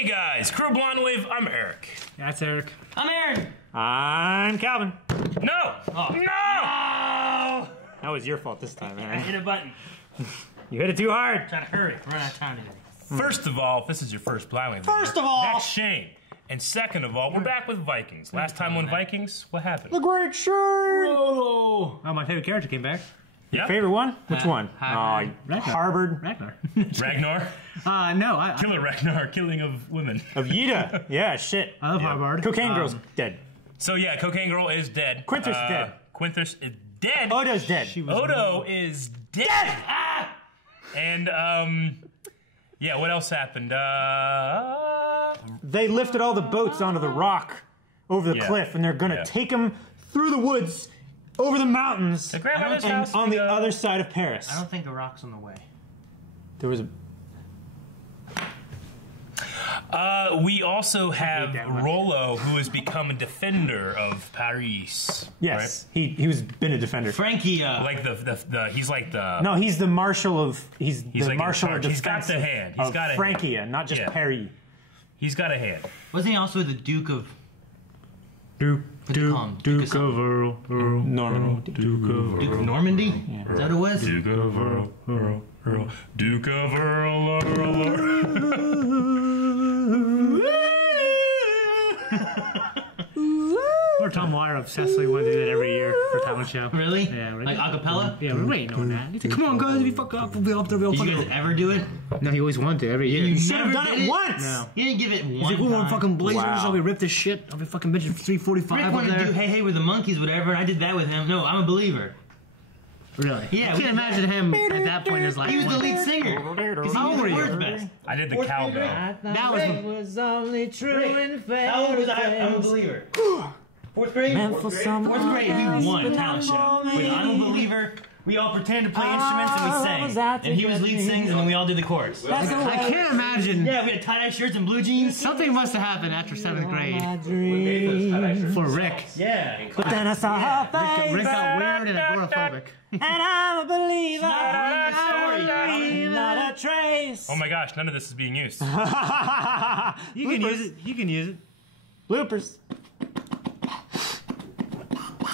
Hey guys, Crew Blonde Wave, I'm Eric. That's Eric. I'm Aaron. I'm Calvin. No! Oh. No! That was your fault this time, I man. hit a button. You hit it too hard. Trying to hurry. We're out of time today. First of all, if this is your first Blind Wave First of all- that's Shane. And second of all, we're back with Vikings. Last time on Vikings, what happened? The great shirt. Whoa. Oh, my favorite character came back. Yeah? Favorite one? Which one? Ragnar. Harvard. Ragnar. Ragnar? No. Killer Ragnar, killing of women. Of Yida. Yeah, shit. I love Harvard. Cocaine Girl's dead. So yeah, Cocaine Girl is dead. Quintus dead. Quintus is dead. Odo's dead. Odo is dead. Ah! And, yeah, what else happened? They lifted all the boats onto the rock over the cliff, and they're gonna take them through the woods, over the mountains, The grandmother's and house, on the other side of Paris. I don't think the rock's on the way. There was a... We also have Rollo, who has become a defender of Paris. Yes, he was been a defender. Frankie. Like he's like the... No, he's the marshal of... He's the like marshal of defense. He's got the hand. He's of got a Francia, not just Paris. He's got a hand. Wasn't he also the Duke of... Duke Duke of Earl. Normandy. Duke of Normandy? Yeah. Is that what it was? Duke of Earl. Duke of Earl. Or Tom Wire obsessively wanted to do that every year for talent show. Really? Yeah. Like acapella? Yeah, we're waiting on that. He said, "Come on, guys, if you fuck up, we'll be up there. We'll Did fuck you guys up." ever do it? No, he always wanted to every year. You should have never done did it it? once. No. You didn't give it one He's like, "Ooh, I'm time. fucking Blazers. Wow. I'll be rip this shit. I'll be fucking bitching 3:45 Rick up wanted to do there." Hey Hey with the Monkeys, whatever, and I did that with him. No, I'm a believer. Really? Yeah, I can't imagine him at that point as like. He was the lead singer. Because he How knew old were the you? words best. I did the Fourth cowbell. grade? That was only true Rick, how old was I? I'm a believer. Fourth grade? Fourth grade, we won a talent show. With I'm a believer. We all pretended to play instruments and we sang. And he was lead singing and then we all did the chorus. I can't imagine. Yeah, we had tie-dye shirts and blue jeans. Something must have happened after 7th grade for Rick. Yeah. But then I saw her face, Rick got weird and agoraphobic. and I'm a believer. Not a story. Not a trace. Oh my gosh, none of this is being used. You can use it. You can use it. Bloopers.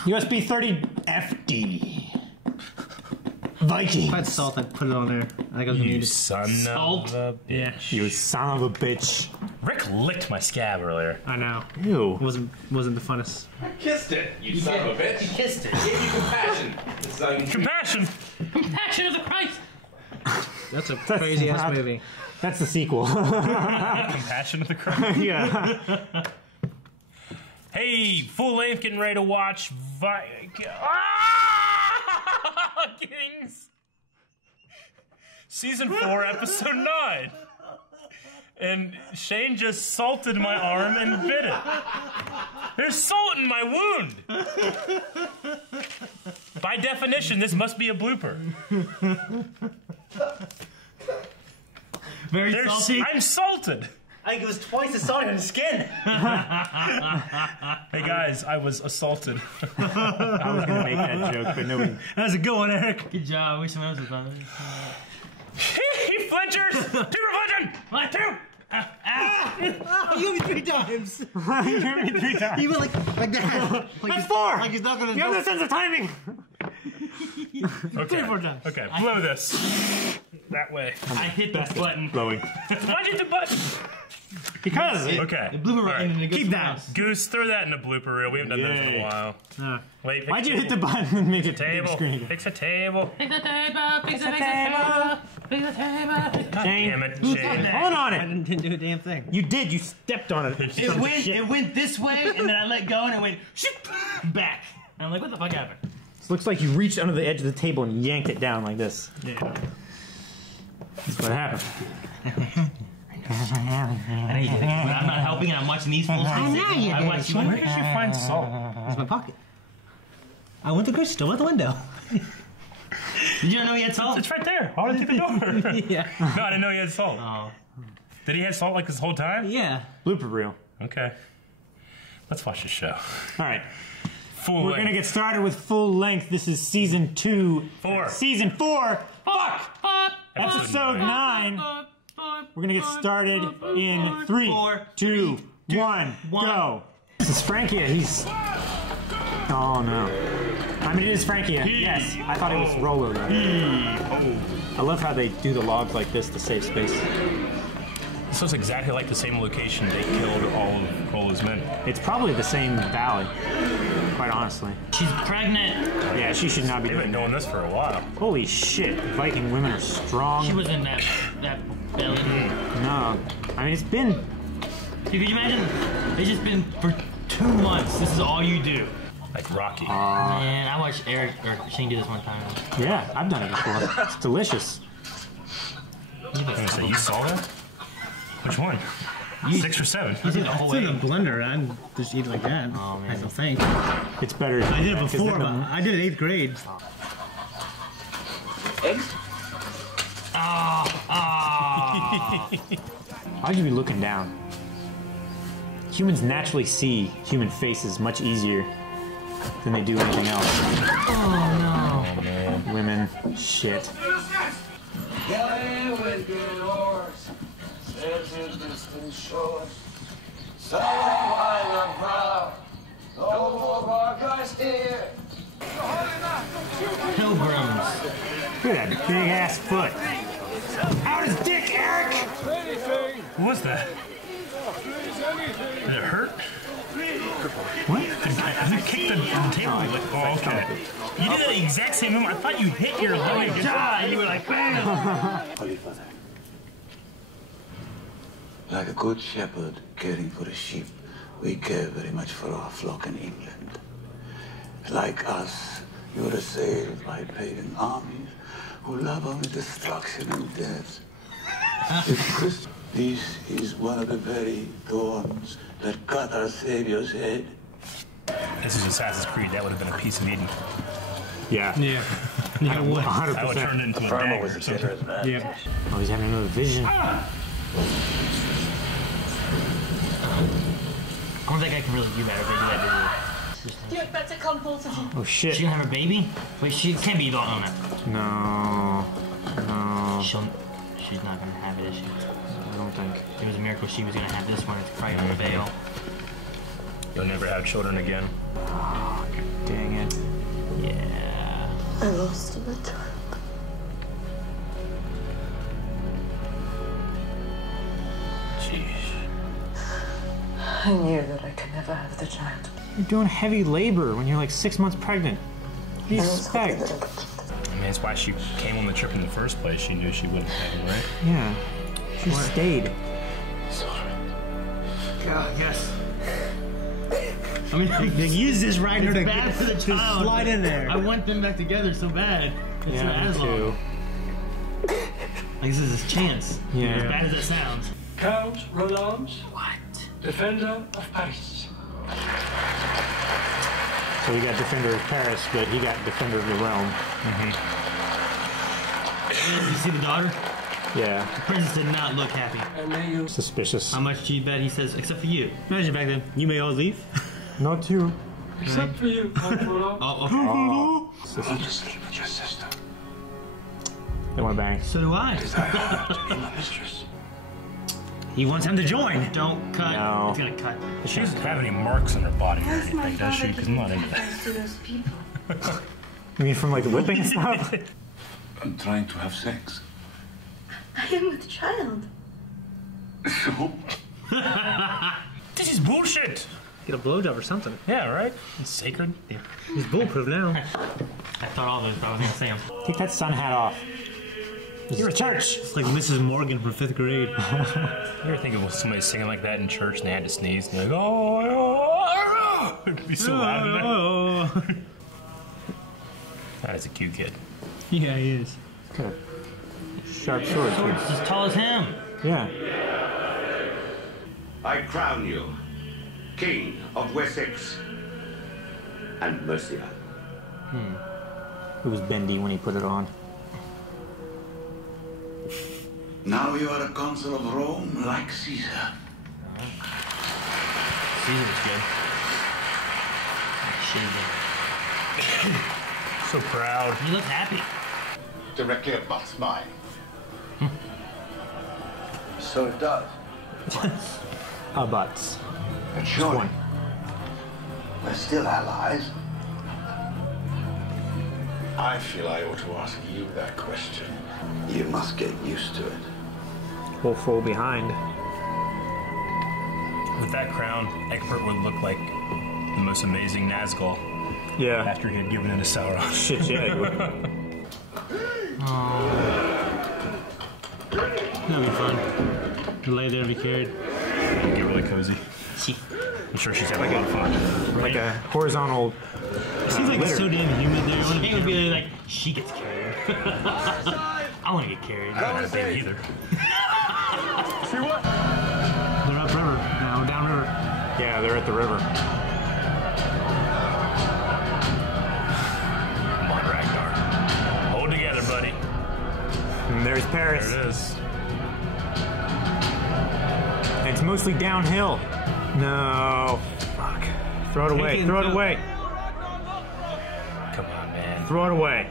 USB 30 FD. Vikings. If I had salt, I'd put it on there. I think I was gonna You use son Salt? of a bitch. Yeah. You son of a bitch. Rick licked my scab earlier. I know. Ew. It wasn't the funnest. Kissed it, you son of a bitch. He kissed it. Gave you compassion. This is how you treat Compassion! Passion of the Christ. That's a crazy ass movie. That's the sequel. Compassion of the Christ. Yeah. Hey, full length, getting ready to watch Vikings! Season 4, episode 9. And Shane just salted my arm and bit it. There's salt in my wound! By definition, this must be a blooper. Very salty. I'm salted! I think it was twice as salty on his skin. Hey guys, I was assaulted. I was gonna make that joke, but nobody. How's it going, Eric? Good job. I wish someone else was on it. He flinchers! Two reflection! My two. You hit me 3 times. You heard me 3 times. You went like that. That's 4. Like he's not gonna. You have no sense of timing. Okay. 4 times. Okay, blow this. That way. I hit the button. Blowing. Why'd you hit the button? Because. Okay. The blooper Alright. button and it goes Keep somewhere that. else. Goose, throw that in a blooper reel. We haven't done that in a while. Wait, Why'd you hit the button and make it big table? screen? Fix a table. Fix the table. Fix the table. Fix the table. God Shane. damn it, Shane. Hold on I it. didn't do a damn thing. You did. You stepped on it. It went this way and then I let go and it went shoot, back. And I'm like, what the fuck happened? It looks like you reached under the edge of the table and yanked it down like this. Yeah. That's what happened. I know you did. When I'm not helping and I'm watching these fools. I know you I did. watch you. Where did you find salt? It's my pocket. I went to the grocery store out the window. Did you not know he had salt? It's right there. All the way through the door. Yeah. No, I didn't know he had salt. Oh. Did he have salt like this whole time? Yeah. Blooper reel. Okay. Let's watch the show. All right. Full We're length. gonna get started with full length. This is season 2. 4. Season 4. Fuck! Episode 9. We're gonna get started in 3, 2, 1, go. This is Frankia. He's. Oh no. I mean, it is Frankia. Yes. I thought it was Rolo though. I love how they do the logs like this to save space. This looks exactly like the same location they killed all of Rolo's men. It's probably the same valley, quite honestly. She's pregnant. Yeah, she should not be They've been doing doing this for a while. Holy shit, Viking women are strong. She was in that belly. No. I mean, it's been... Dude, could you imagine? It's just been for 2 months. This is all you do. Like Rocky. Man, I watched Eric or Shane do this one time. Yeah, I've done it before. It's delicious. So you saw that? Which one? 6 or 7? You did the whole It's in the blender. I just eat it like that. Oh, man. I don't think. It's better. I did it before, but I did it 8th grade. Eggs? Why'd you be looking down? Humans naturally see human faces much easier than they do anything else. Oh, Oh, man. Women, shit. Pilgrims. Look at that big ass foot. Out his dick, Eric! What was that? Did it hurt? What? You kicked the table. Oh, okay. You did the exact same move. I thought you hit your leg. God, you were like, bam! Holy Father, like a good shepherd caring for his sheep, we care very much for our flock in England. Like us, you are assailed by pagan armies who love only destruction and death. This is one of the very thorns that cut our Savior's head. This is Assassin's Creed. That would have been a piece of Eden. Yeah. Yeah. Yeah, 100%. I would turn it into a dagger or something. Yeah. Oh, he's having another vision. I don't think I can really do that if they do that, Do you expect to come both of you? Oh, shit. She gonna have a baby? Wait, she can't be on that. No. No. She's not gonna have it, is she? I don't think. It was a miracle she was gonna have this one. It's crying on the veil. You'll never have children again. Oh, dang it. Yeah. I lost my child. Jeez. I knew that I could never have the child. You're doing heavy labor when you're like 6 months pregnant. What do you expect? I mean, that's why she came on the trip in the first place. She knew she wouldn't have him, right? Yeah. She stayed. God, yes. I mean, they use this right here to Bad for the child. slide in there. I want them back together so bad. It's Yeah, not me as long. too. Like, this is his chance. Yeah. As bad as that sounds. Count Roland, What? defender of Paris. So we got Defender of Paris, but he got Defender of the Realm. You see the daughter? Yeah. The princess did not look happy. And may you Suspicious. How much she bet he says, except for you. Imagine back then, you may all leave. Not you. except for you, Count Roland. Oh, okay. I want to sleep with your sister. They want to bang. So do I. Desire her to be my mistress. He wants him to join. Don't cut. No. It's gonna cut. She doesn't have any marks on her body or anything, does she? Because I'm not into that. To those people. You mean from like the whipping and stuff? I'm trying to have sex. I am with child. So? This is bullshit. Get a blowjob or something. Yeah, right? It's sacred. He's bulletproof now. I thought all of it, but I was gonna say him. Take that sun hat off. This is church. It's like Mrs. Morgan from 5th grade. You ever think of somebody singing like that in church and they had to sneeze? And they're like, oh, it'd be so loud. Oh. That is a cute kid. Yeah, he is. Got a sharp sword. too. It's as tall as him. Yeah. I crown you King of Wessex and Mercia. It was bendy when he put it on. Now you are a consul of Rome like Caesar. Caesar was good. Shit. So proud. You look happy. Directly above mine. so it does. Butts. But Just surely, one. we're still allies. I feel I ought to ask you that question. You must get used to it. We'll fall behind. With that crown, Egbert would look like the most amazing Nazgul. Yeah. After he had given it to Sauron. Shit, yeah. He would. That'll be fun. To lay there and be carried. Get really cozy. I'm sure she's having a lot of fun. Like a horizontal. Seems like it's so damn humid there. It would be like, She gets carried. I want to get carried. I don't want to either. See what? they're upriver. No, downriver. Yeah, they're at the river. Come on, Ragnar. Hold together, buddy. And there's Paris. There it is. And it's mostly downhill. No. Fuck. Throw it away. Throw it away. Come on, man. Throw it away.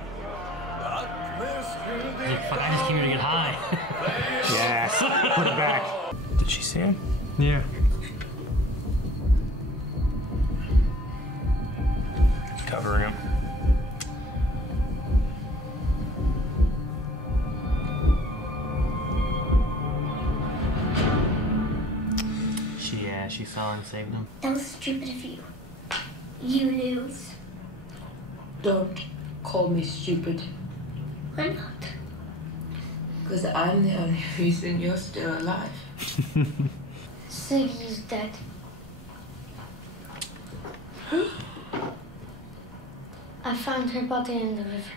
Fuck, I just came here to get high. Yes. Put it back. Did she see him? Yeah. Covering him. She saw and saved him. That was stupid of you. You lose. Don't call me stupid. Why not? Because I'm the only reason you're still alive. So he's dead. I found her body in the river.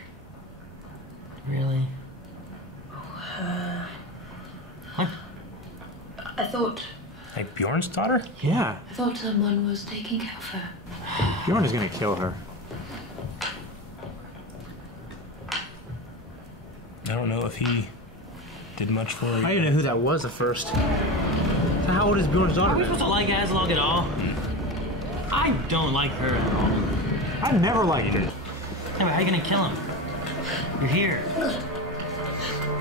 Really? I thought Like Bjorn's daughter? Yeah. I thought someone was taking care of her. Bjorn is gonna kill her. I don't know if he did much for her. I didn't know who that was at first. So how old is Bjorn's daughter? Are we supposed to like Aslog at all? I don't like her at all. I never liked her. Yeah, but how are you gonna kill him? You're here.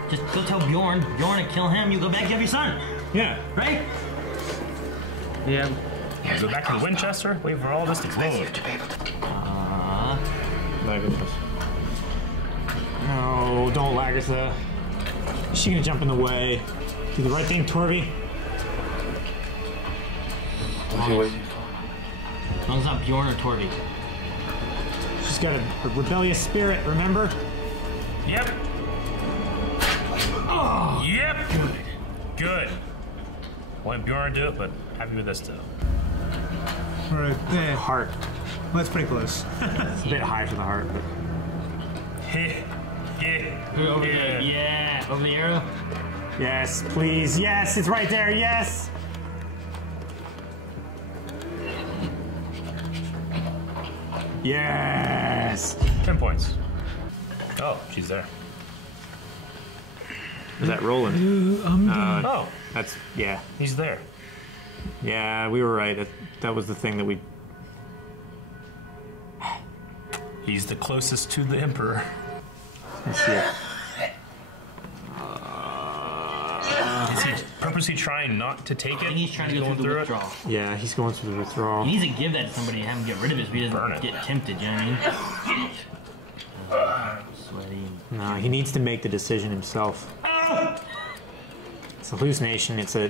Just go tell Bjorn to kill him, you go back and have your son. Yeah. Right? Yeah. Yeah, go back to Winchester, wait for all this to close. Lagartha. No, don't Lagartha. Is she gonna jump in the way? Do the right thing, Torvi. As long as it's not Bjorn or Torvi. She's got a rebellious spirit, remember? Yep. Oh, yep. Good. Want Bjorn to do it, but happy with this too. Right there. Heart. Well, that's pretty close. It's a bit high for the heart, but. Over there. Yeah. Over the arrow. Yes, please. Yes, it's right there. Yes. Yes. 10 points. Oh, she's there. Is that Roland? Oh, That's, yeah. he's there. Yeah, we were right. That was the thing that we. He's the closest to the Emperor. Let's see it. Is he purposely trying not to take I it? think he's trying to go through the withdrawal. Yeah, he's going through the withdrawal. He needs to give that to somebody and have him get rid of it so he doesn't Burn it. get tempted, you know what I mean? Sweaty. No, he needs to make the decision himself. It's a hallucination. It's a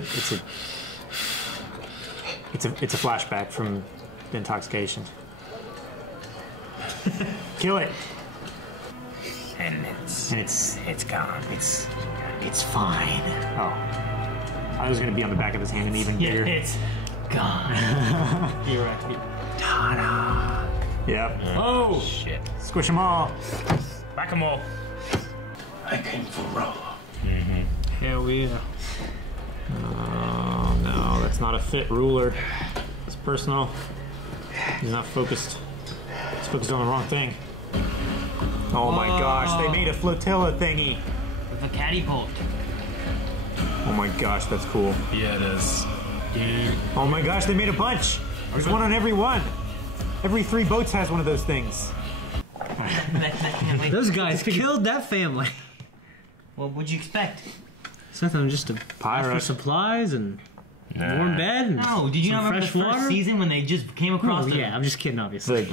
flashback from the intoxication. Kill it. And it's gone. It's fine. Oh, I was gonna be on the back of his hand and even Yeah, bigger. it's gone. You're right. Ta-da. Yep. Oh, shit. Squish them all. Whack 'em all. I came for Roll. Hell yeah. Oh no, that's not a fit ruler. It's personal. He's not focused. He's focused on the wrong thing. Oh my gosh, they made a flotilla thingy. With a catapult. Oh my gosh, that's cool. Yeah, it is. Dude. Oh my gosh, they made a bunch. There's one on every one. Every 3 boats has one of those things. Those guys killed that family. Well, what'd you expect? It's nothing, just a pile for supplies and warm bed and no, did you not remember the first season when they just came across yeah, I'm just kidding, obviously.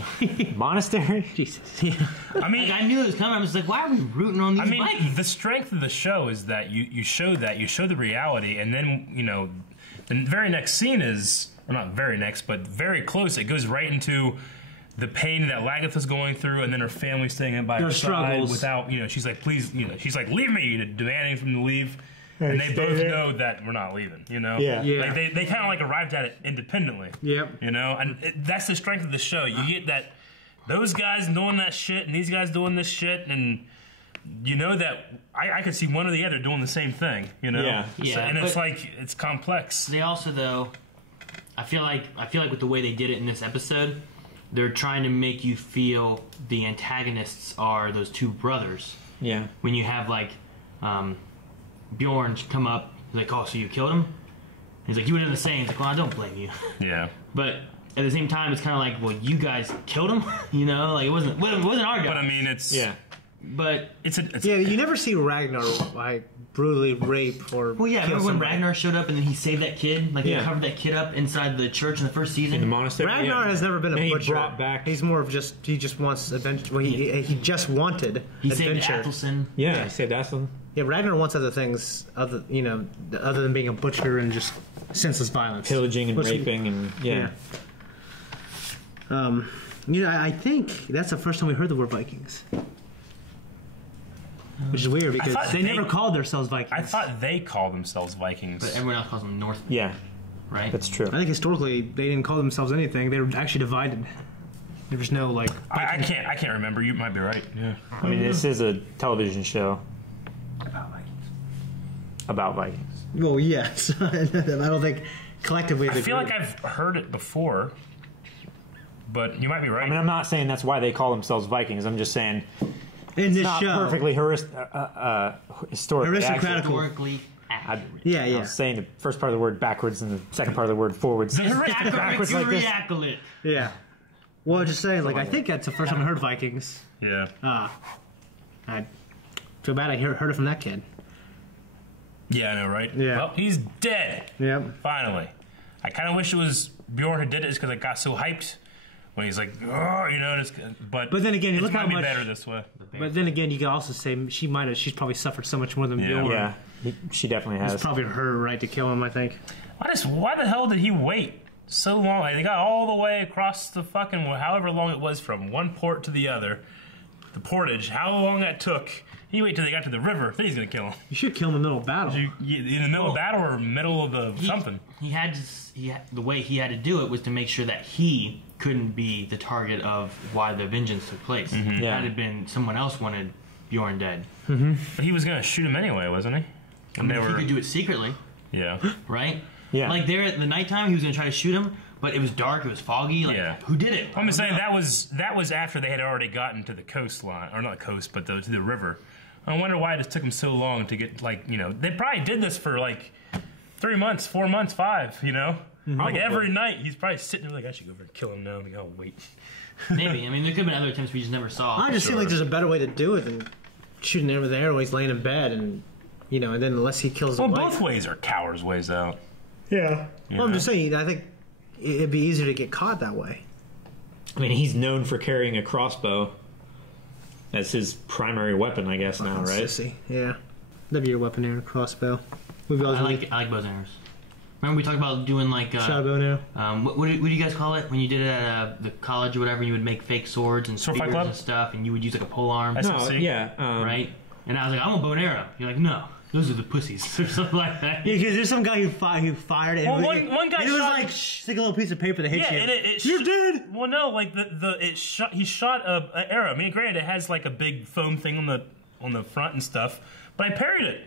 Monastery? Jesus. Yeah. I mean, I knew it was coming. I was like, why are we rooting on these Vikings? The strength of the show is that you show the reality, and then, you know, the very next scene is, or not very next, but very close. It goes right into the pain that Lagatha's going through, and then her family staying in by her side without, you know, she's like, please, you know, she's like, leave me, demanding from them to leave. And they both know that we're not leaving, you know? Yeah. Like they kind of like arrived at it independently. Yep. You know? And that's the strength of the show. You get that those guys doing that shit and these guys doing this shit, and you know that I could see one or the other doing the same thing, you know? Yeah. So, and it's like, it's complex. They also, though, I feel like with the way they did it in this episode, they're trying to make you feel the antagonists are those two brothers. Yeah. When you have, like, Bjorn come up, he's like, oh, so you killed him? He's like, you wouldn't have the same. He's like, well, I don't blame you. Yeah. But at the same time, it's kind of like, well, you guys killed him? You know? Like, it wasn't our guy. But, I mean, it's... Yeah. But... It's yeah, you never see Ragnar, like, brutally rape or well, yeah, remember when Ragnar showed up and then he saved that kid? Like, Yeah. they covered that kid up inside the church in the first season? In the monastery? Ragnar has never been a And butcher. he brought back... He's more of just, he just wants adventure. Well, he just wanted he adventure. saved Athelson. Yeah, he saved Athelson. Yeah, Ragnar wants other things, other than being a butcher and just senseless violence, pillaging and raping, and yeah. You know, I think that's the first time we heard the word Vikings, which is weird because they never called themselves Vikings. I thought they called themselves Vikings, but everyone else calls them Northmen. Yeah, right. That's true. I think historically they didn't call themselves anything. They were actually divided. There was no like. I can't remember. You might be right. Yeah. I mean, this is a television show about Vikings. Well, yes. I don't think collectively. I feel like I've heard it before, but you might be right. I mean, I'm not saying that's why they call themselves Vikings. I'm just saying in this not show, perfectly historically accurate. Yeah. I was saying the first part of the word backwards and the second part of the word forwards. Backwards like this. Yeah. Well, just saying, like, I think that's the first time I heard Vikings. Yeah. I feel bad I heard it from that kid. Yeah, I know, right? Yeah. Well, he's dead. Yep. Finally. I kind of wish it was Bjorn who did it, because I got so hyped when he's like, oh, you know. But then again, look how much better this way. But then again, you can also say she's probably suffered so much more than Bjorn. Yeah, she definitely has. It's probably her right to kill him, I think. Why the hell did he wait so long? Like, they got all the way across the fucking, however long it was from one port to the other. The portage, how long that took. He waited till they got to the river. Then he's gonna kill him. You should kill him in the middle of battle. In the middle of battle or middle of something. The way he had to do it was to make sure that he couldn't be the target of why the vengeance took place. Mm-hmm. Yeah. Had it been someone else wanted Bjorn dead. Mm-hmm. But he was gonna shoot him anyway, wasn't he? I mean, if he could do it secretly. Yeah. Right? Yeah. Like there at the nighttime, he was gonna try to shoot him, but it was dark, it was foggy. Like, yeah. Who did it? I'm just saying that was after they had already gotten to the coastline, or not the coast, but to the river. I wonder why it just took them so long to get, like, you know, they probably did this for like 3 months, 4 months, 5, you know? Like every night he's probably sitting there like, I should go over and kill him now. Like, oh, wait. Maybe. I mean, there could have been other attempts we just never saw. I just feel like there's a better way to do it than shooting over there while he's laying in bed and, you know, and then unless he kills the wife. Both ways are cowards' ways out. Yeah. Well, I'm just saying, I think it'd be easier to get caught that way. I mean, he's known for carrying a crossbow. That's his primary weapon, I guess, now, right? Sissy. Yeah. That'd be your weapon there, a crossbow. I like bows and arrows. Remember we talked about doing like... shot bow and arrow? What do you guys call it? When you did it at the college or whatever, you would make fake swords and spears and stuff, and you would use like a pole arm. No, yeah. Right? And I was like, I want a bow and arrow. You're like, no. Those are the pussies, or something like that. Yeah, because there's some guy who fired it. Well, one guy it was like like a little piece of paper that hit you. And you're dead. Well, no, like he shot an arrow. I mean, granted, it has like a big foam thing on the front and stuff, but I parried it.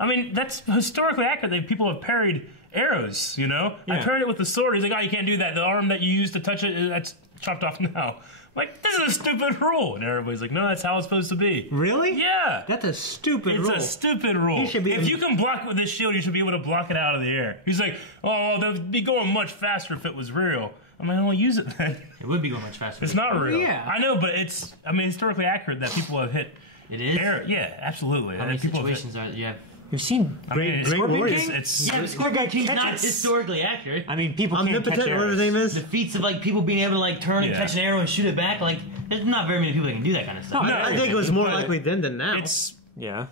I mean, that's historically accurate. People have parried arrows. You know, yeah. I parried it with the sword. He's like, oh, you can't do that. The arm that you used to touch it, that's chopped off now. Like, this is a stupid rule. And everybody's like, no, that's how it's supposed to be. Really? Yeah. That's a stupid rule. It's a stupid rule. If you can block with this shield, you should be able to block it out of the air. He's like, oh, they'd be going much faster if it was real. I'm like, I don't use it then. It would be going much faster. It's not real. Yeah. I know, but historically accurate that people have hit. It is? Air. Yeah, absolutely. How many situations are you have You've seen Great Scorpion Warriors. King? Yeah, but Scorpion King's not historically accurate. I mean, people can't catch Omnipotent, whatever arrows. his name is. The feats of like people being able to like turn and catch an arrow and shoot it back, like there's not very many people that can do that kind of stuff. No, I think it was more likely then than now. It's Yeah.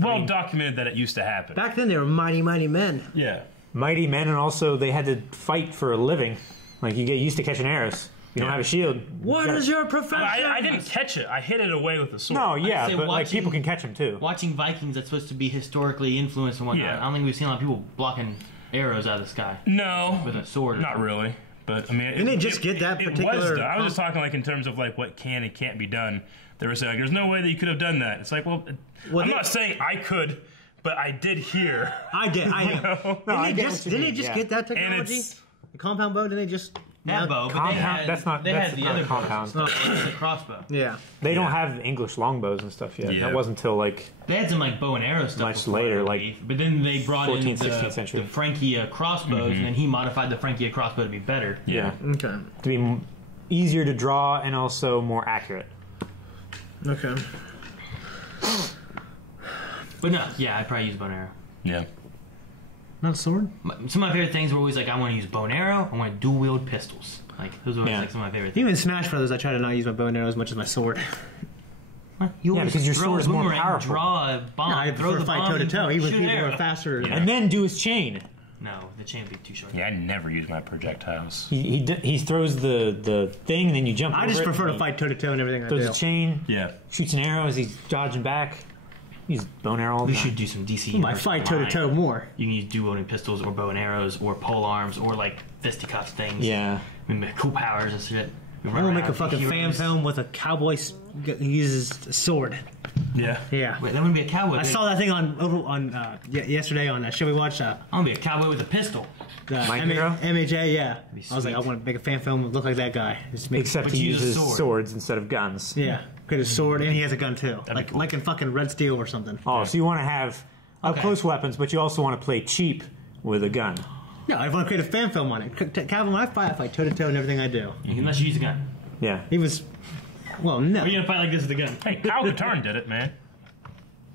well documented that it used to happen. Back then, they were mighty, mighty men. Yeah. Mighty men, and also they had to fight for a living. Like, you get used to catching arrows. You don't have a shield. What is your profession? I didn't catch it. I hit it away with the sword. No, yeah, say but like watching- people can catch them too. Watching Vikings, that's supposed to be historically influenced and whatnot. Yeah. I don't think we've seen a lot of people blocking arrows out of the sky. No. With a sword. Not really. But I mean, Didn't it just get that particular- I was just talking like in terms of like what can and can't be done. They were saying there's no way that you could have done that. It's like, well I'm not saying I could, but I did here. I did. know? Didn't they just get that technology? The compound bow? Didn't they just... That bow, but that's not they had the not other a compound. bows. It's a crossbow. Yeah. They don't have English longbows and stuff yet. Yeah. That wasn't until like They had some like bow and arrow stuff much before, later, I like believe. But then they brought 14th, in 16th century. the Frankia crossbows, and then he modified the Frankia crossbow to be better. Yeah. Okay. To be easier to draw and also more accurate. Okay. But no, yeah, I'd probably use bow and arrow. Yeah. Not a sword? Some of my favorite things were always like, I want to use bow and arrow, I want to dual wield pistols. Like, those were like some of my favorite things. Even in Smash Brothers, I try to not use my bow and arrow as much as my sword. You Yeah, always because your throw sword a is more boomerang, powerful. draw a bomb, I throw prefer the to fight bomb, toe to toe, and even if shoot an people are arrow. faster. Yeah. And then do his chain. No, the chain would be too short. Yeah, I never use my projectiles. He throws the thing, and then you jump. I over just it, prefer and to fight toe to toe and everything I Throws do. a chain. Yeah. Shoots an arrow as he's dodging back. Use bow and arrow all the We time. should do some DC. I fight toe to toe more. You can use dual wielding pistols or bow and arrows or pole arms or like fisticuffs things. Yeah. I mean, cool powers and shit. I'm gonna make a fucking fan film with a cowboy who uses a sword. Yeah. Yeah. Wait, that wouldn't be a cowboy. I saw that thing on yesterday on Show We Watch. I'm gonna be a cowboy with a pistol. My hero? MHA, yeah. Be I was like, I sweet. want to make a fan film that look like that guy. Just make, Except But he you use a uses sword. swords instead of guns. yeah, get his sword and he has a gun too, be like cool. like in fucking Red Steel or something. Oh, so you want to have up close weapons, but you also want to play cheap with a gun. Yeah, I want to create a fan film on it. Calvin, when I fight toe to toe and everything I do. Unless you use a gun. Yeah. He was, well, no. Or you gonna fight like this with a gun? Hey, Kyle Katarn did it, man.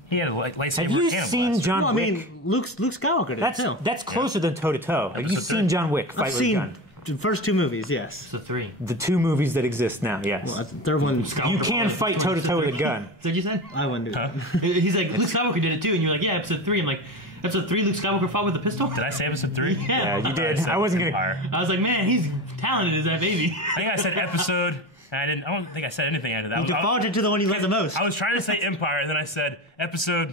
He had a lightsaber Have you cannon seen blaster. John Well, I Wick? mean, Luke Skywalker did it too. That's closer than toe to toe. Have you Episode seen three. John Wick fight I've with a seen gun? the first two movies, yes. So 3. The 2 movies that exist now, yes. Well, the third one, You can fight toe to toe with a gun. Is that what you said? I wouldn't do that. He's like, Luke Skywalker did it too, and you're like, yeah, episode 3. I'm like, episode 3, Luke Skywalker fought with a pistol? Did I say episode 3? Yeah. Yeah, you did. said I wasn't gonna. Empire. I was like, man, he's talented as that baby. I think I said episode, and I don't think I said anything after that. You defaulted to the one you like the most. I was trying to say Empire, and then I said episode.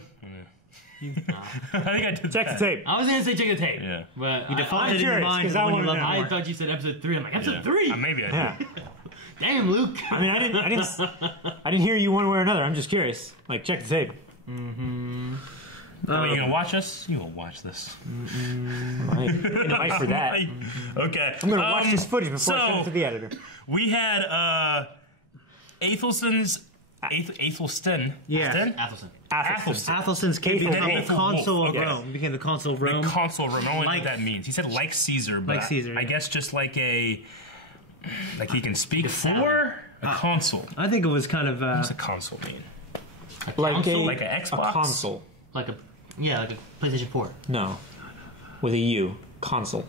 I think I did Check the that. tape. I was gonna say check the tape. Yeah. But You defaulted in your curious, mind 'cause to I the one you wanna love know. more. I thought you said episode 3. I'm like, episode Yeah. 3? Maybe I did. Yeah. Damn, Luke. I mean, I didn't hear you one way or another. I'm just curious. Like, check the tape. Oh, you gonna watch us? You will watch this. Right. Invite for that. Okay. I'm gonna watch this footage before I send it so to the editor. we had Aethelstan. Yeah. Sten? Athelstan. Athelstan. Athelstan's kid Aethelwolf. became the consul of Okay. Rome. He became the consul of Rome. The consul of Rome. I don't know Like- what that means. He said like Caesar, but Like Caesar, I yeah. guess just like a he can speak salad. for a consul. I think it was kind of. What's a consul mean? Like Console? Like an Xbox? A console. Like a PlayStation 4. No. With a U. Console.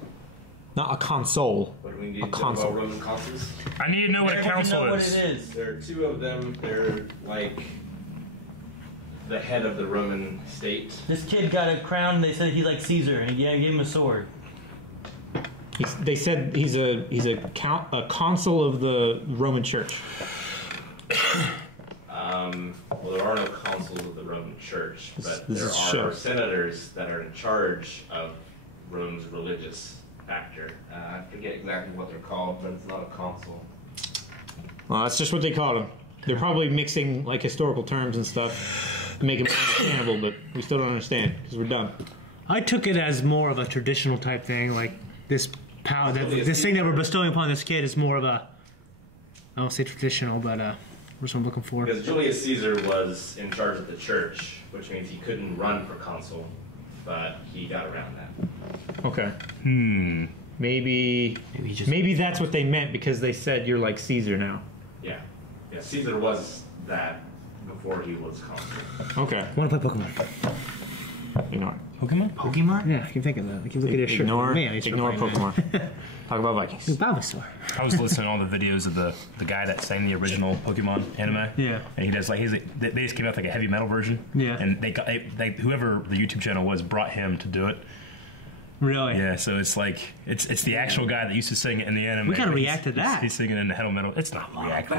Not a console. What do we need A to know console. about Roman consuls? I need to know what a council is. is. There are 2 of them. They're like the head of the Roman state. This kid got a crown. They said he's like Caesar, and gave him a sword. They said he's a consul of the Roman Church. Well, there are no consuls of the Roman Church, but This there is show. are senators that are in charge of Rome's religious factor. I forget exactly what they're called, but it's not a consul. Well, that's just what they call them. They're probably mixing like historical terms and stuff to make it more understandable, but we still don't understand because we're dumb. I took it as more of a traditional type thing, like this power, this thing that we're bestowing upon this kid is more of a, I won't say traditional, but what's what I'm looking for. Because Julius Caesar was in charge of the church, which means he couldn't run for consul, but he got around that. Okay. Maybe that's what they meant because they said you're like Caesar now. Yeah. Yeah, Caesar was that before he was consul. Okay. I want to play Pokemon. Ignore. Pokemon? Yeah, I can think of that. I can look at your shirt. Ignore Ignore Pokemon. Talk about Vikings. Bulbasaur. I was listening to all the videos of the guy that sang the original Pokemon anime. Yeah. And he does they just came out with like a heavy metal version. Yeah. And they whoever the YouTube channel was brought him to do it. Really? Yeah. So it's like it's the actual guy that used to sing it in the anime. We gotta react to that. He's singing in the heavy metal. It's not reacting.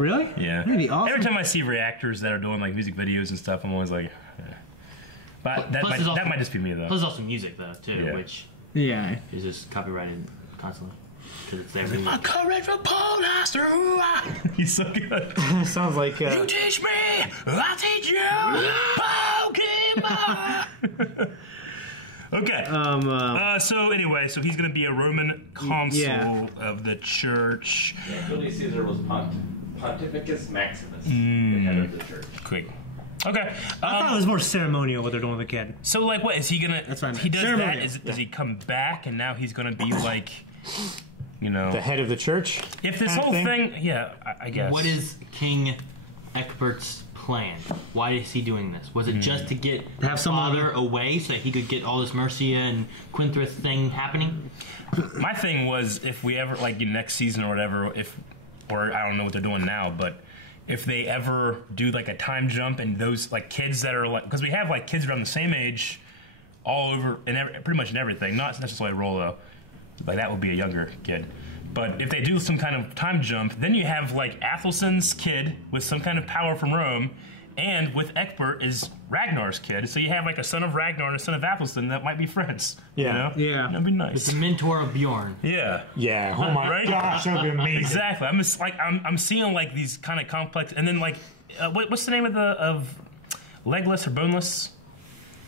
Really? Yeah. That'd be awesome. Every time I see reactors that are doing like music videos and stuff, I'm always like. But that might just be me though. Plus, there's also music though too, which is just copyrighted constantly because it's everything. My courage will pull us through. He's so good. Sounds like you teach me, I teach you, Pokemon. Okay. So anyway, so he's going to be a Roman consul of the church. Yeah, Julius Caesar was Pontificus Maximus, the head of the church. Quick. Okay. I thought it was more ceremonial what they're doing with the kid. So, like, what is he gonna? That's what I meant. He does Ceremonial. that. Does he come back and now he's gonna be like, you know, the head of the church? If this whole thing, yeah, I guess. What is King Ecbert's plan? Why is he doing this? Was it just to get his father away so that he could get all this Mercia and Quinthrith thing happening? My thing was if we ever like next season or whatever, or I don't know what they're doing now, but. If they ever do like a time jump and those like kids that are like, because we have like kids around the same age, all over and pretty much in everything, not necessarily Rollo, like that would be a younger kid. But if they do some kind of time jump, then you have like Athelstan's kid with some kind of power from Rome, and with Ecbert is Ragnar's kid. So you have like a son of Ragnar and a son of Athelstan that might be friends. Yeah, you know? Yeah, that'd be nice. It's the mentor of Bjorn. Yeah, yeah. Oh my gosh, that'd be amazing. Exactly. I'm just like I'm seeing like these kind of complex, and then like what's the name of legless or boneless?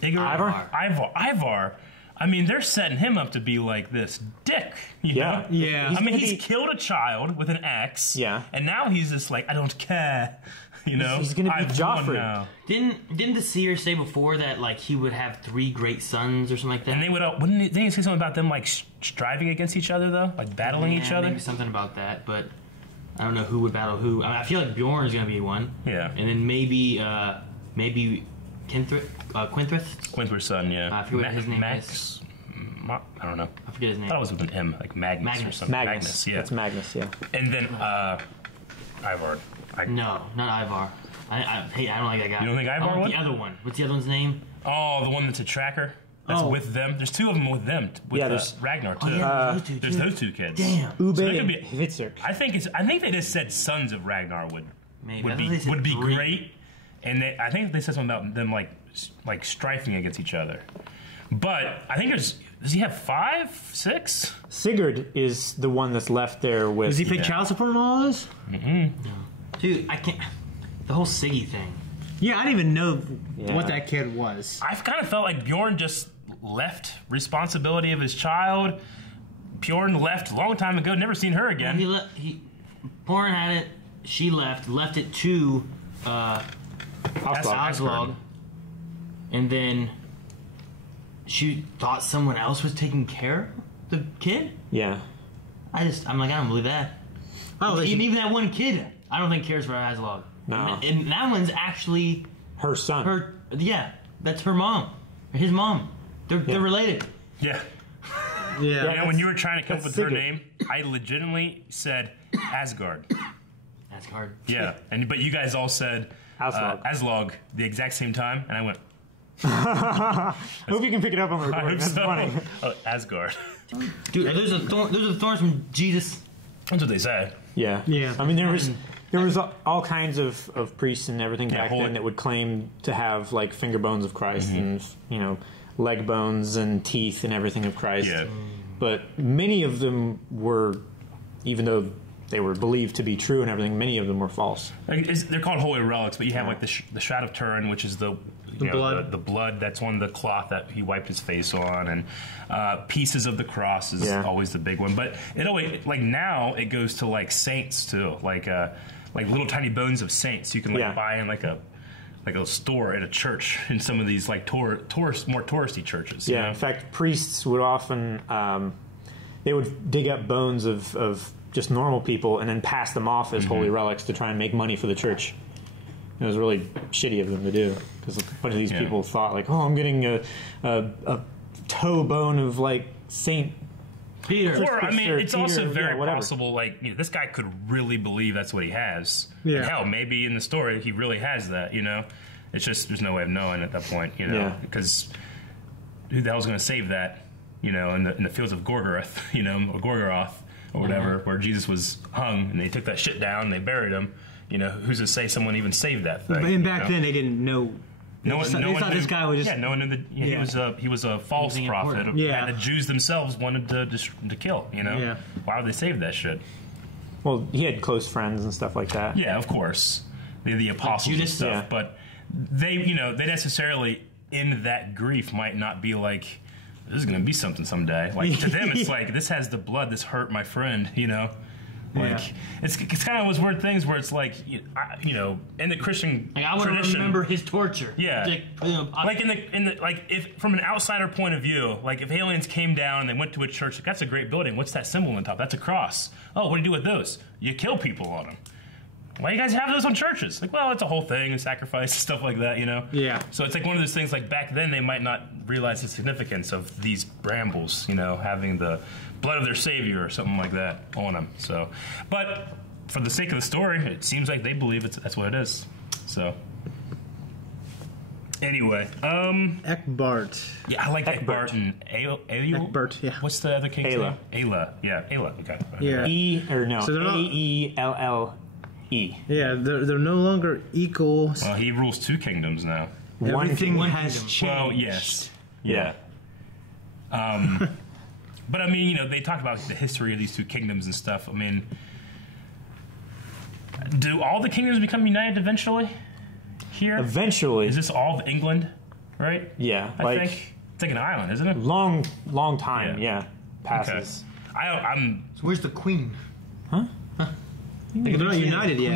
Ivar. I mean, they're setting him up to be like this dick. You know? Yeah. I mean, he's killed a child with an axe. Yeah. And now he's just like, I don't care. You know, he's gonna be Joffrey now. Didn't the seer say before that like he would have 3 great sons or something like that? And they would didn't he say something about them like striving against each other though, like battling each other? Maybe something about that, but I don't know who would battle who. I feel like Bjorn is gonna be one. Yeah. And then maybe Quinthrith's son, yeah. I forget what his name is. I don't know. I forget his name. I thought it was with an M, like Magnus or something. Magnus, yeah. That's Magnus, yeah. And then Ivar. No, not Ivar. I don't like that guy. You don't think Ivar I want would? the other one. What's the other one's name? Oh, the one that's a tracker? That's with them? There's 2 of them with them. With there's Ragnar, too. There's those 2 kids. Damn. Ube so and Hvitserk. I think they just said sons of Ragnar would be 3. great. And I think they said something about them like strifing against each other. But I think does he have 5, 6? Sigurd is the one that's left there with. Does he pay child support on all of this? Mm-hmm. Dude, I can't. The whole Siggy thing. Yeah, I didn't even know what that kid was. I've kind of felt like Bjorn just left responsibility of his child. Bjorn left a long time ago. Never seen her again. Bjorn had it. She left it to Aslog, and then she thought someone else was taking care of the kid. Yeah. I'm like, I don't believe that. Even that one kid, I don't think cares for Aslog. No. And that one's actually her son. That's her mom. His mom. They're related. Yeah. Yeah. You know, when you were trying to come up with her name, I legitimately said Asgard. Asgard. Yeah. But you guys all said Aslog the exact same time, and I went. Hope you can pick it up on the recording. That's funny. Oh, Asgard. Dude, those are thorns from Jesus. That's what they say. Yeah. Yeah. I mean, there was all kinds of priests and everything back then that would claim to have like finger bones of Christ and leg bones and teeth and everything of Christ. Yeah. But many of them were, even though they were believed to be true and everything, many of them were false. They're called holy relics, but you have like the Shroud of Turin, which is the blood. The blood that's on the cloth that he wiped his face on, and pieces of the cross is always the big one. But it always, like now it goes to like saints too, like little tiny bones of saints you can buy in like a store at a church in some of these like more touristy churches. Yeah, in fact, priests would often they would dig up bones of just normal people and then pass them off as holy relics to try and make money for the church. It was really shitty of them to do because a bunch of these people thought like, oh, I'm getting a toe bone of like Saint Peter. Or I mean, it's Peter, also very whatever. possible. Like this guy could really believe that's what he has. Yeah. And hell, maybe in the story he really has that. It's just there's no way of knowing at that point. Because who the hell's going to save that? In the fields of Gorgoroth, or Gorgoroth or whatever, where Jesus was hung, and they took that shit down and they buried him. Who's to say someone even saved that thing? And back then they didn't know. No one thought knew, this guy was just. no one knew that he was a false prophet. And the Jews themselves wanted to kill. Yeah. Why would they save that shit? Well, he had close friends and stuff like that. Yeah, of course, the apostles and stuff. But they necessarily in that grief might not be like, this is going to be something someday. Like to them, it's like this has the blood. This hurt my friend. It's kind of those weird things where it's like in the Christian I want to remember his torture. Yeah, like in the if from an outsider point of view, like if aliens came down and they went to a church, like, that's a great building. What's that symbol on top? That's a cross. Oh, what do you do with those? You kill people on them. Why do you guys have those on churches? Like, well, it's a whole thing, and sacrifice and stuff like that, Yeah. So it's like one of those things. Like back then, they might not realize the significance of these brambles, having the blood of their savior or something like that on them. So, but for the sake of the story, it seems like they believe that's what it is. So, anyway, Eckbart. Yeah, I like Eckbart and Eckbart. Yeah. What's the other king's Ayla. name? Ayla. Yeah, Ayla. Okay. Yeah. So they're not AELLE. Yeah, they're no longer equal. Well, he rules 2 kingdoms now. Everything has changed. Well, yes. Yeah. But I mean, they talked about the history of these 2 kingdoms and stuff. I mean, do all the kingdoms become united eventually? Here? Eventually. Is this all of England? Right? Yeah. I think it's like an island, isn't it? Long time. Yeah. Passes. Okay. I'm. So where's the Queen? Huh? They're not united yet.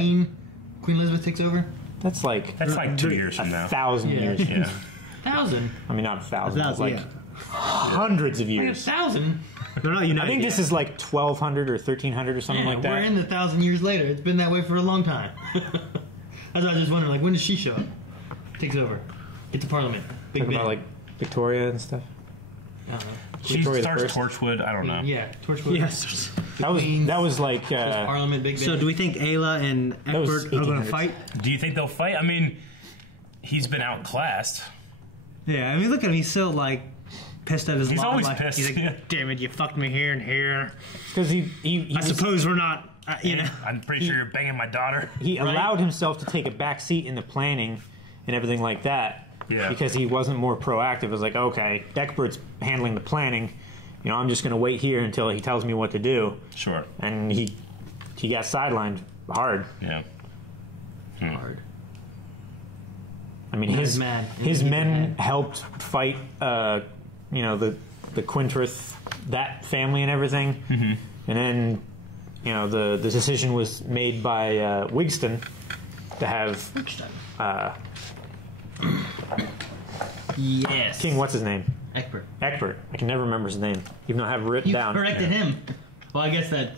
Queen Elizabeth takes over. That's like 2 years from now. 1,000 years. Yeah. 1,000. I mean, not 1,000. It's like hundreds of years. 1,000. They're not united. I think this is like 1,200 or 1,300 or something like that. We're in the 1,000 years later. It's been that way for a long time. That's why I was just wondering, like, when does she show up? Takes over. Get to Parliament. Big Talking about like Victoria and stuff. She starts Torchwood. I don't know. Yeah, Torchwood. Yes. That was like Parliament. Big Ben. So do we think Ayla and Eckbert are going to fight? Do you think they'll fight? I mean, he's been outclassed. Yeah, I mean, look at him. He's so like pissed at his He's lot. always like, pissed. He's like, damn it, you fucked me here and here. Because I suppose we're not. I'm pretty sure you're banging my daughter. He allowed himself to take a back seat in the planning and everything like that. Yeah. Because he wasn't more proactive. It was like, okay, Eckbert's handling the planning. I'm just going to wait here until he tells me what to do. Sure. And he got sidelined hard. Yeah. Hard. I mean, his men helped fight, the Quintrith, that family and everything. Mm-hmm. And then, the decision was made by Wigston to have yes. King, what's his name? Eckbert. I can never remember his name, even though I have it written down. You corrected him. Well, I guess that.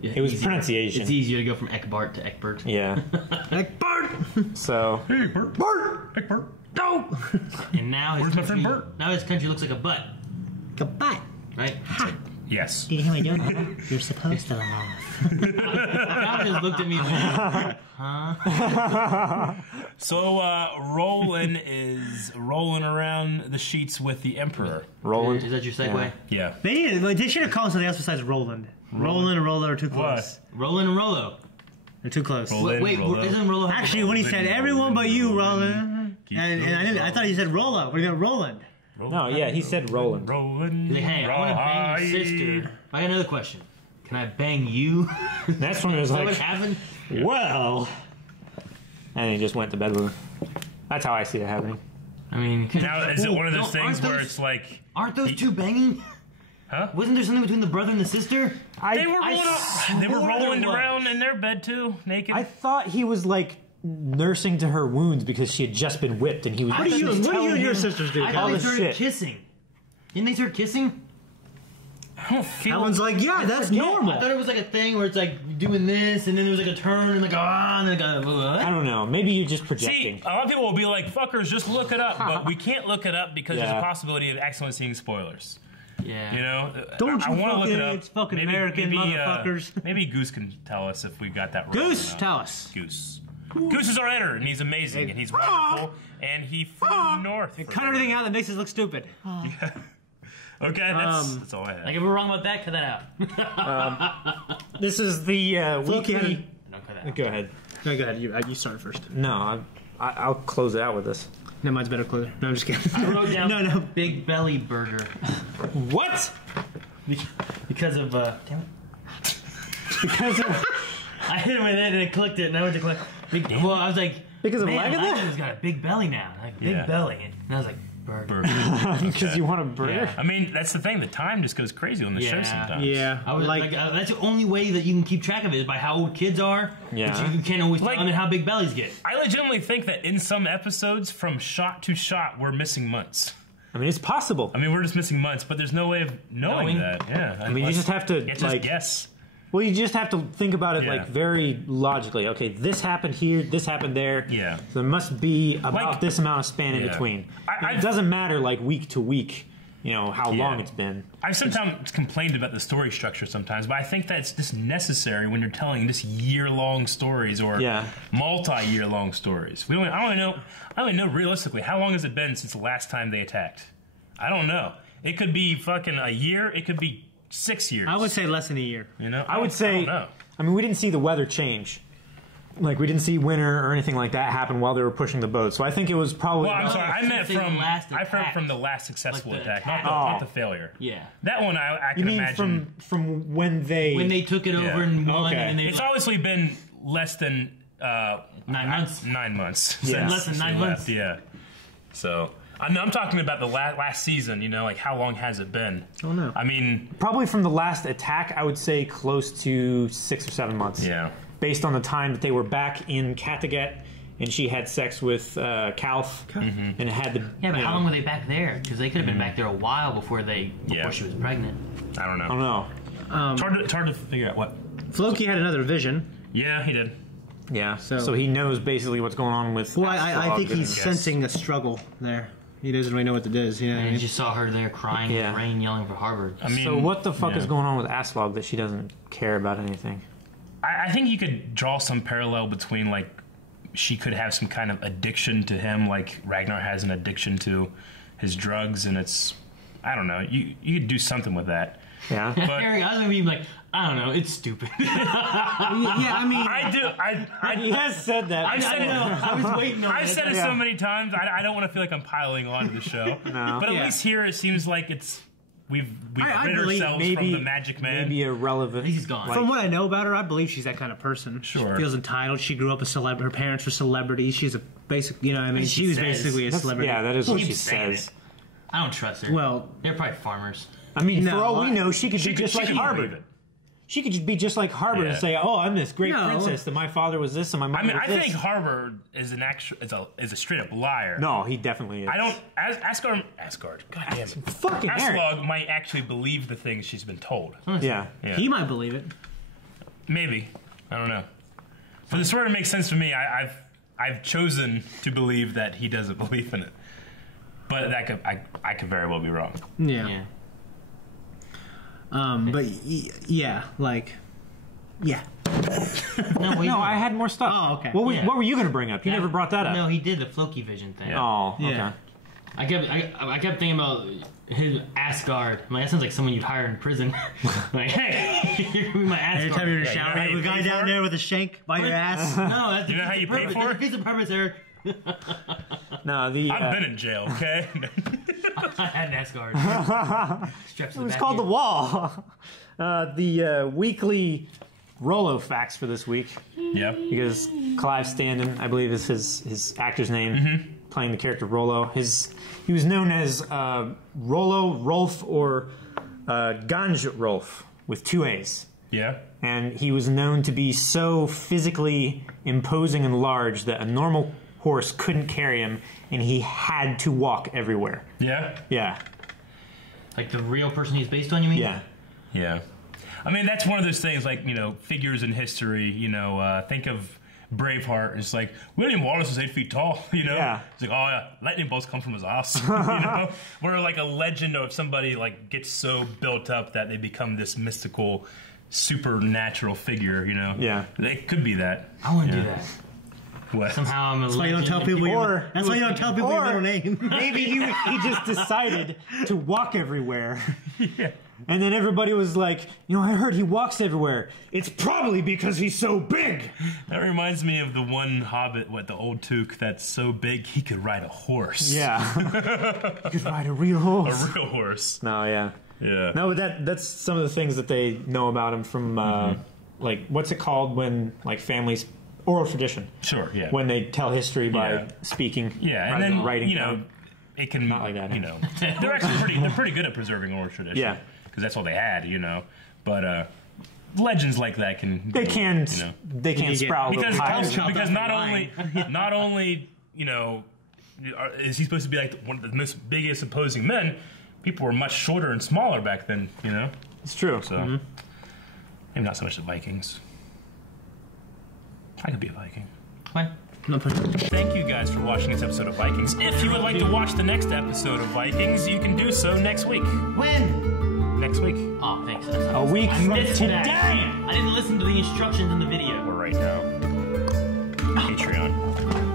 Yeah, it was pronunciation. It's easier to go from Eckbart to Eckbert. Yeah. Eckbart! So. Hey, Bert. Eckbert. No! And now Where's my friend Bert? Now his country looks like a butt. A butt? Right? Ha! Yes. You know what I don't? You're supposed to laugh. Now just looked at me like, huh? So, Roland is rolling around the sheets with the Emperor. Roland? Is that your segue? Yeah. They should have called something else besides Roland. Roland and Rollo are too close. Roland and Rollo. They're too close. Wait, isn't Rollo... Actually, when he said, everyone but you, Roland, and I thought he said Rollo, but he got Roland. No, yeah, he said Roland. Roland. Like, hey, I want to bang your sister. I got another question. Can I bang you? That's when it was Is that like, what happened? well... And he just went to bed with him. That's how I see it happening. I mean... Now, is it one of those things where it's like... Aren't those two banging? Huh? Wasn't there something between the brother and the sister? They were rolling around in their bed too, naked. I thought he was like nursing to her wounds because she had just been whipped and he was. What do you and your sisters do? I thought they started kissing. Didn't they start kissing? I don't feel. That one's like, yeah, that's normal. I thought it was like a thing where it's like doing this, and then there was like a turn, and like and then I don't know. Maybe you're just projecting. See, a lot of people will be like, "Fuckers, just look it up," but we can't look it up because there's a possibility of accidentally seeing spoilers. Yeah. You know, Don't I you want to look it up. It's fucking American motherfuckers. Maybe Goose can tell us if we got that wrong. Goose, tell us. Goose. Goose is our editor, and he's amazing, and he's wonderful, and he flew north. Cut everything out that makes us look stupid. Yeah. Okay, that's all I had. Like if we're wrong about that, cut that out. This is the weekly. Don't cut that out. Go ahead. No, go ahead. You start first. No, I'll close it out with this. No, mine's better closer. No, I'm just kidding. I wrote down no. Big Belly Burger. What? Because of damn it. Because of. I hit him with it and it clicked it, and I went to click. Well, I was like, because of Lagatha's got a big belly now, like big belly, and I was like, burger. Because you want a burger. Yeah. I mean, that's the thing. The time just goes crazy on the show sometimes. Yeah, I was like that's the only way that you can keep track of it is by how old kids are. Yeah, you can't always tell them how big bellies get. I legitimately think that in some episodes, from shot to shot, we're missing months. I mean, it's possible. I mean, we're just missing months, but there's no way of knowing that. Yeah. I mean, you just have to just guess. Well, you just have to think about it like very logically. Okay, this happened here, this happened there. Yeah. So there must be about this amount of span in between. It doesn't matter like week to week, you know, how long it's been. I've sometimes complained about the story structure sometimes, but I think that's just necessary when you're telling this year-long stories or multi-year-long stories. I don't know realistically how long has it been since the last time they attacked. I don't know. It could be fucking a year. It could be 6 years. I would say less than a year. You know, I would say. I mean, we didn't see the weather change. Like we didn't see winter or anything like that happen while they were pushing the boat. So I think it was probably. Well, I'm sorry. I meant from the last successful attack, not the failure. Yeah. That one I can imagine. From when they took it over and won. Okay. And it's obviously been less than 9 months. 9 months. Yeah. Less than 9 months. Yeah. So. I'm talking about the last season, you know, like how long has it been? Oh, no. I mean... Probably from the last attack, I would say close to 6 or 7 months. Yeah. Based on the time that they were back in Kattegat and she had sex with Calf and had the... Yeah, but how long were they back there? Because they could have been back there a while before she was pregnant. I don't know. I don't know. It's hard to figure out what... Floki had another vision. Yeah, he did. Yeah, so he knows basically what's going on with... Well, I think he's sensing a struggle there. He doesn't really know what it is. Yeah, and you saw her there crying in the rain, yelling for Harvard. I mean, so what the fuck is going on with Aslog that she doesn't care about anything? I think you could draw some parallel between, like, she could have some kind of addiction to him, like Ragnar has an addiction to his drugs, and it's... I don't know. You could do something with that. Yeah. But, Eric, I was going to be like, I don't know, it's stupid. Yeah, I mean... I do. He has said that. I know. I was waiting on it. I've said it so many times, I don't want to feel like I'm piling on to the show. No. But at least here it seems like we've rid ourselves from the magic man. Maybe irrelevant. He's gone. From what I know about her, I believe she's that kind of person. Sure. She feels entitled. She grew up a celebrity. Her parents were celebrities. She's a basic, you know what I mean? She was basically a celebrity. Yeah, that is what she says. I don't trust her. Well, they're probably farmers. I mean, for all we know, she could be just like Harvard. She could be just like Harvard and say, "Oh, I'm this great princess. That my father was this, and my mother was this." I think Harvard is is a straight up liar. No, he definitely is. I don't. Asgard. God damn it. Fucking Aslog might actually believe the things she's been told. Yeah, he might believe it. Maybe. I don't know. For the story to make sense to me, I've chosen to believe that he doesn't believe in it. But that I could very well be wrong. Yeah. But yeah. No, I had more stuff. Oh, okay. What were you going to bring up? You never brought that up. No, he did the Floki vision thing. Oh, okay. Yeah. I kept thinking about his Asgard. I'm like, that sounds like someone you'd hire in prison. Like, hey, you're my Asgard. Every time you're in the shower, you have a guy down there with a shank by your ass. No, that's you know how you pay for it? Piece of purpose, Eric. No, I've been in jail, okay? I had an Asgard. It was called The Wall. The weekly Rollo facts for this week. Yeah. Because Clive Standen, I believe is his actor's name, playing the character Rollo. He was known as Rollo, Rolf, or Ganj Rolf, with 2 A's. Yeah. And he was known to be so physically imposing and large that a normal horse couldn't carry him, and he had to walk everywhere. Yeah? Yeah. Like the real person he's based on, you mean? Yeah. Yeah. I mean, that's one of those things, like, figures in history, think of Braveheart. It's like, William Wallace is 8 feet tall, Yeah. It's like, oh, yeah, lightning bolts come from his ass, Where, like, a legend of somebody, like, gets so built up that they become this mystical, supernatural figure, Yeah. It could be that. I want to do that. What? Somehow I'm a That's why you don't tell people your middle name. Maybe he just decided to walk everywhere. Yeah. And then everybody was like, I heard he walks everywhere. It's probably because he's so big. That reminds me of the one Hobbit, the old Took, that's so big he could ride a horse. Yeah. He could ride a real horse. A real horse. No, yeah. Yeah. No, but that's some of the things that they know about him from, like, what's it called when, like, families... Oral tradition. Sure, yeah. When they tell history by speaking, yeah, rather and then than writing down. It can Not like that. They're actually pretty good at preserving oral tradition. Yeah, because that's all they had, But legends like that can they can sprout because not only is he supposed to be like one of the most biggest opposing men? People were much shorter and smaller back then. It's true. So maybe not so much the Vikings. I could be a Viking. What? Thank you guys for watching this episode of Vikings. If you would like to watch the next episode of Vikings, you can do so next week. When? Next week. Oh, thanks. A week from today. I didn't listen to the instructions in the video. Or right now. Patreon.